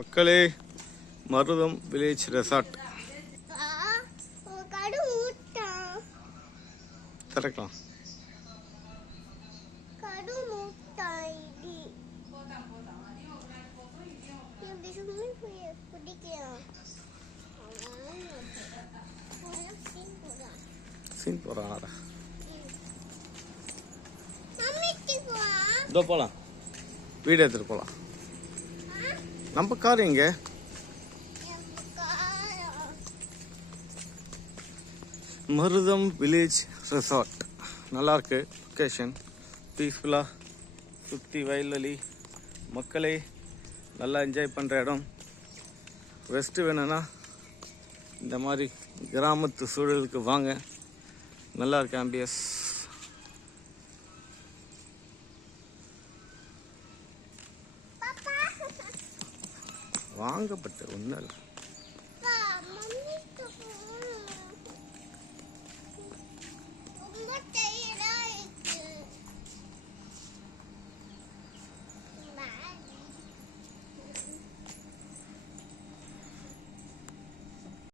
மக்களே, மருதம் village resort திறக்கலாம். சீன் போறான். இதோ போலாம், வீடு எடுத்துட்டு போலாம். நம்ம கார் எங்க? மருதம் வில்லேஜ் ரெசார்ட் நல்லா இருக்கு. லொக்கேஷன் பீஸ்ஃபுல்லாக, சுற்றி வயல்வெளி, மக்களே நல்லா என்ஜாய் பண்ணுற இடம். ரெஸ்ட்டு வேணும்னா இந்த மாதிரி கிராமத்து சூழலுக்கு வாங்க. நல்லா இருக்கு ஆம்பியஸ். வாங்கப்பட்ட ஒன்றும் இல்லை.